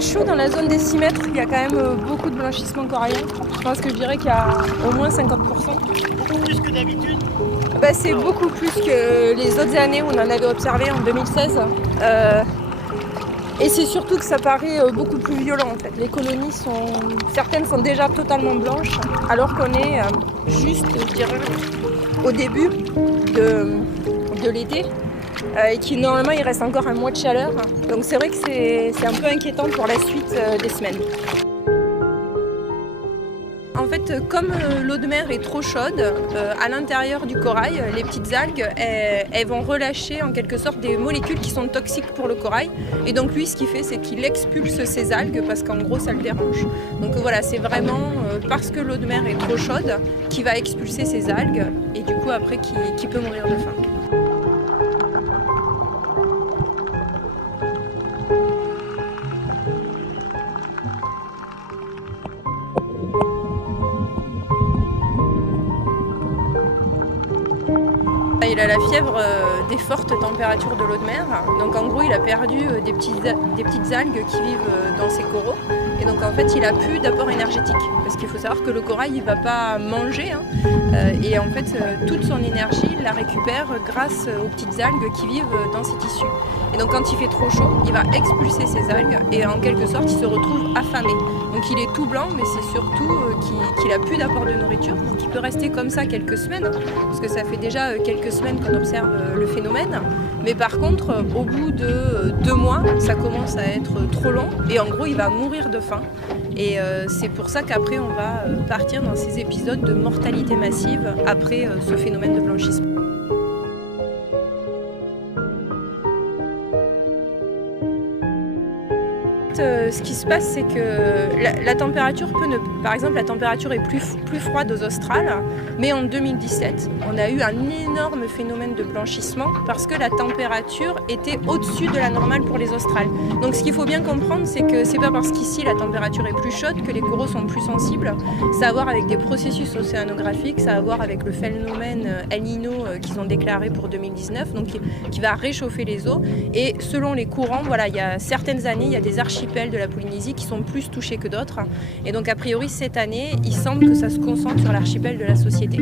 Chaud, dans la zone des 6 mètres, il y a quand même beaucoup de blanchissement corallien. Je pense que je dirais qu'il y a au moins 50%. Beaucoup plus que d'habitude? C'est beaucoup plus que les autres années où on en avait observé en 2016. Et c'est surtout que ça paraît beaucoup plus violent en fait. Les colonies certaines sont déjà totalement blanches, alors qu'on est juste, je dirais, au début de l'été. Et qui normalement il reste encore un mois de chaleur. Donc c'est vrai que c'est un peu inquiétant pour la suite des semaines. En fait, comme l'eau de mer est trop chaude, à l'intérieur du corail, les petites algues, elles vont relâcher en quelque sorte des molécules qui sont toxiques pour le corail. Et donc lui, ce qu'il fait, c'est qu'il expulse ces algues parce qu'en gros, ça le dérange. Donc voilà, c'est vraiment parce que l'eau de mer est trop chaude qu'il va expulser ces algues et du coup après qu'il peut mourir de faim. Il a la fièvre des fortes températures de l'eau de mer. Donc en gros, il a perdu des petites algues qui vivent dans ses coraux. Et donc en fait, il n'a plus d'apport énergétique. Parce qu'il faut savoir que le corail, il ne va pas manger. Et en fait, toute son énergie, il la récupère grâce aux petites algues qui vivent dans ses tissus. Et donc quand il fait trop chaud, il va expulser ces algues et en quelque sorte, il se retrouve affamé. Donc il est tout blanc, mais c'est surtout qu'il n'a plus d'apport de nourriture. Donc il peut rester comme ça quelques semaines, parce que ça fait déjà quelques semaines qu'on observe le phénomène. Mais par contre, au bout de 2 mois, ça commence à être trop long et en gros, il va mourir de faim. Et c'est pour ça qu'après, on va partir dans ces épisodes de mortalité massive après ce phénomène de blanchissement. Ce qui se passe, c'est que la température par exemple, la température est plus froide aux australes, mais en 2017, on a eu un énorme phénomène de blanchissement parce que la température était au-dessus de la normale pour les australes. Donc ce qu'il faut bien comprendre, c'est que c'est pas parce qu'ici la température est plus chaude que les coraux sont plus sensibles. Ça a à voir avec des processus océanographiques, ça a à voir avec le phénomène El Niño qu'ils ont déclaré pour 2019, donc qui va réchauffer les eaux. Et selon les courants, voilà, il y a certaines années, il y a des archipels de la Polynésie qui sont plus touchés que d'autres. Et donc a priori cette année, il semble que ça se concentre sur l'archipel de la Société.